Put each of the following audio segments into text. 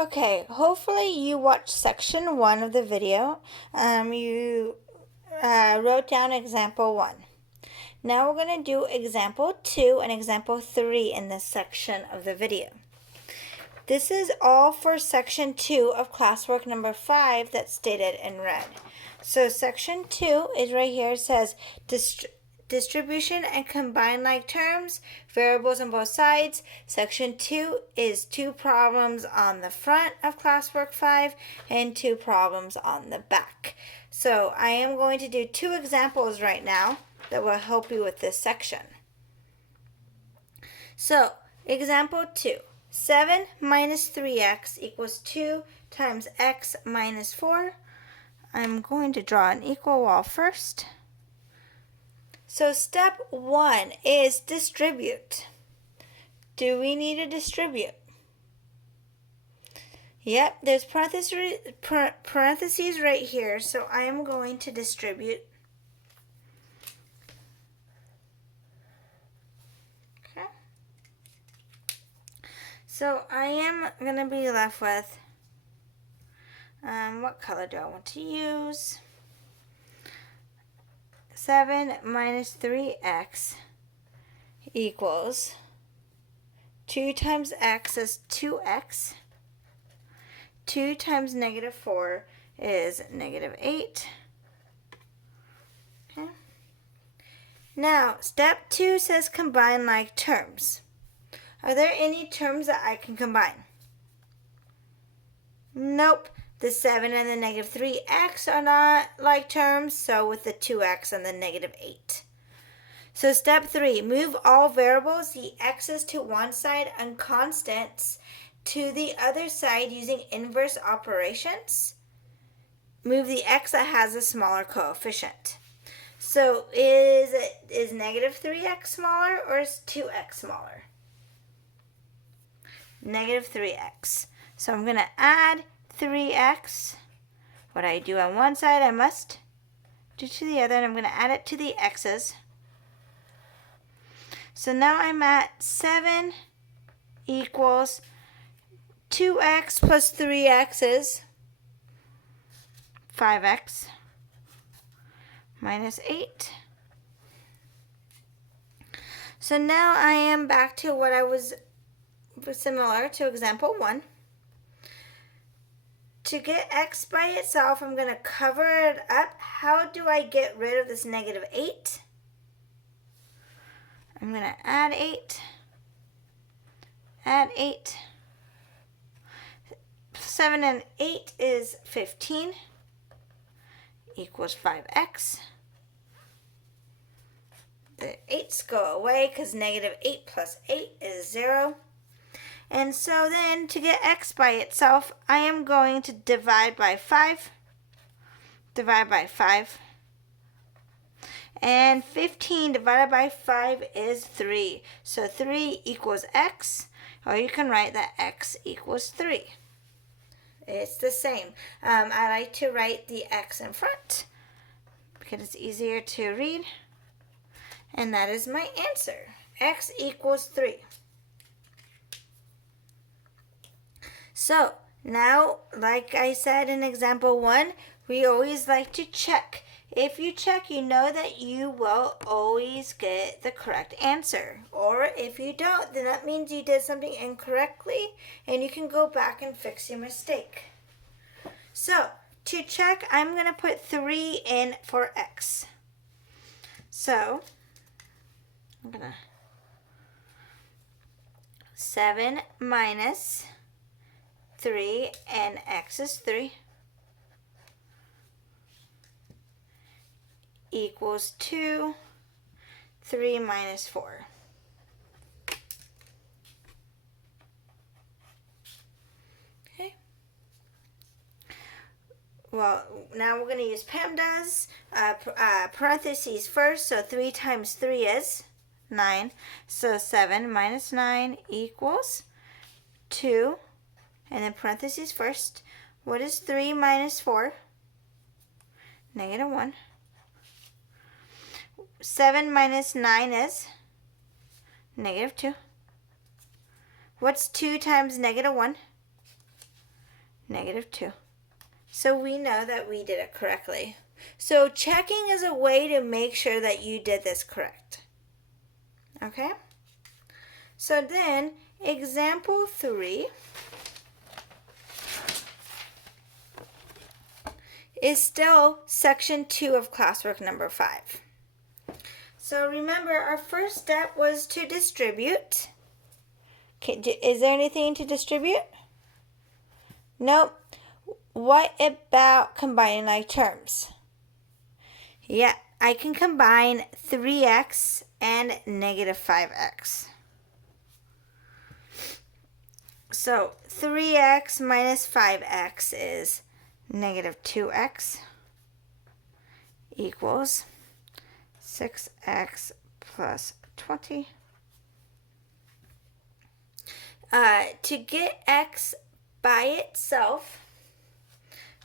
Okay, hopefully you watched section 1 of the video. You wrote down example 1. Now we're going to do example 2 and example 3 in this section of the video. This is all for section 2 of classwork number 5 that's stated in red. So section 2 is right here. It says distribution and combine like terms, variables on both sides. Section 2 is 2 problems on the front of classwork 5 and 2 problems on the back. So I am going to do 2 examples right now that will help you with this section. So example 2, 7 minus 3x equals 2 times x minus 4. I'm going to draw an equal wall first. So step 1 is distribute. Do we need to distribute? Yep, there's parentheses right here, so I am going to distribute. Okay. So I am going to be left with, what color do I want to use? 7 minus 3x equals 2 times x is 2x. 2 times negative 4 is negative 8. Okay. Now, step 2 says combine like terms. Are there any terms that I can combine? Nope. The 7 and the negative 3x are not like terms, so with the 2x and the negative 8. So step 3, move all variables, the x's to one side and constants to the other side using inverse operations. Move the x that has a smaller coefficient. So is negative 3x smaller or is 2x smaller? Negative 3x. So I'm going to add 3x. What I do on one side, I must do to the other, and I'm going to add it to the x's. So now I'm at 7 equals 2x plus 3x is 5x minus 8. So now I am back to what I was similar to example 1. To get x by itself, I'm going to cover it up. How do I get rid of this negative 8? I'm going to add 8. Add 8. 7 and 8 is 15 equals 5x. The 8's go away because negative 8 plus 8 is 0. And so then to get x by itself, I am going to divide by 5. Divide by 5. And 15 divided by 5 is 3. So 3 equals x, or you can write that x equals 3. It's the same. I like to write the x in front because it's easier to read. And that is my answer. X equals 3. So now, like I said in example 1, we always like to check. If you check, you know that you will always get the correct answer. Or if you don't, then that means you did something incorrectly and you can go back and fix your mistake. So to check, I'm going to put 3 in for x. So I'm going to 7 minus 3 and x is 3 equals 2, 3 minus 4. Okay. Well, now we're going to use PEMDAS. Parentheses first, so 3 times 3 is 9. So 7 minus 9 equals 2. And then parentheses first. What is 3 minus 4? Negative 1. 7 minus 9 is negative 2. What's 2 times negative 1? -2. So we know that we did it correctly. So checking is a way to make sure that you did this correct. Okay? So then, example 3 is still section 2 of classwork number 5. So remember, our first step was to distribute. Okay, is there anything to distribute? Nope. What about combining like terms? Yeah, I can combine 3x and -5x. So 3x minus 5x is -2x equals 6x plus 20. To get x by itself,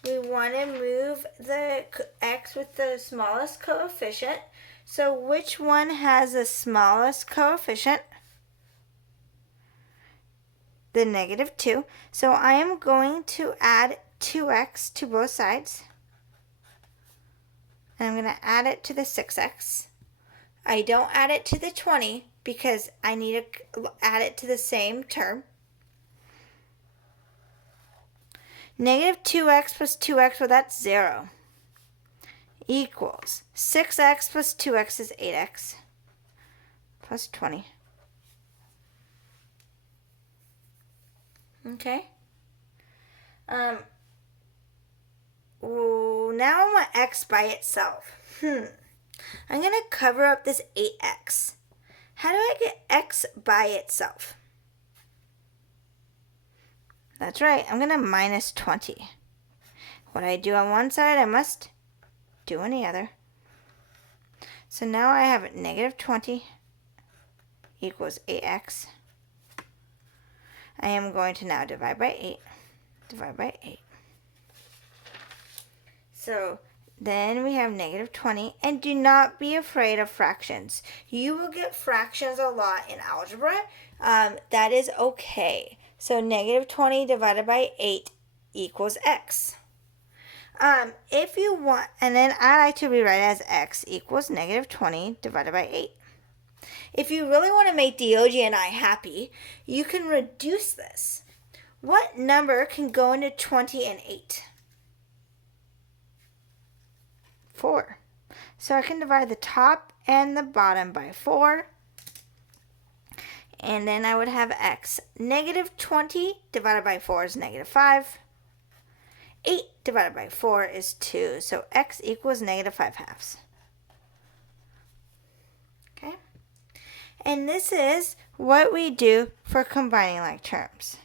we want to move the x with the smallest coefficient. So which one has the smallest coefficient? The -2. So I am going to add 2x to both sides. And I'm going to add it to the 6x. I don't add it to the 20 because I need to add it to the same term. -2x plus 2x, well, that's 0, equals 6x plus 2x is 8x plus 20. Okay. Now I want x by itself. I'm going to cover up this 8x. How do I get x by itself? That's right, I'm going to minus 20. What I do on one side, I must do on the other. So now I have -20 equals 8x. I am going to now divide by 8. Divide by 8. So then we have -20. And do not be afraid of fractions. You will get fractions a lot in algebra. That is okay. So -20 divided by 8 equals x. If you want, and then I like to rewrite it as x equals -20 divided by 8. If you really want to make Diogi and I happy, you can reduce this. What number can go into 20 and 8? 4. So I can divide the top and the bottom by 4. And then I would have x. -20 divided by 4 is -5. 8 divided by 4 is 2. So x equals -5/2. Okay? And this is what we do for combining like terms.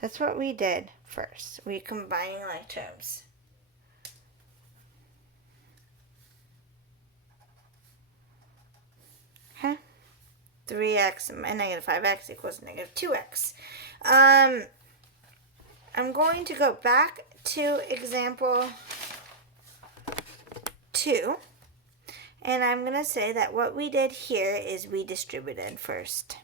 That's what we did first. We combining like terms. Okay? 3x and -5x equals -2x. I'm going to go back to example 2. And I'm going to say that what we did here is we distributed first.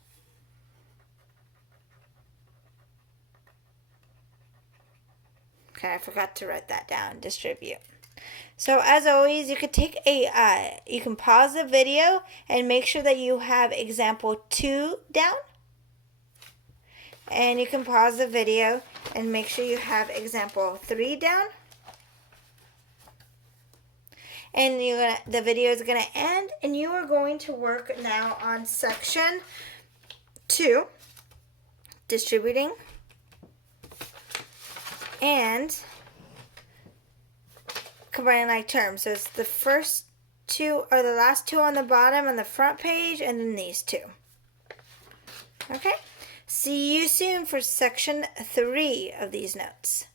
Okay, I forgot to write that down, distribute. So as always, you could take you can pause the video and make sure that you have example 2 down. And you can pause the video and make sure you have example 3 down. And the video is going to end, and you are going to work now on section 2, distributing, and combining like terms. So it's the first 2 or the last 2 on the bottom on the front page, and then these 2. Okay? See you soon for section 3 of these notes.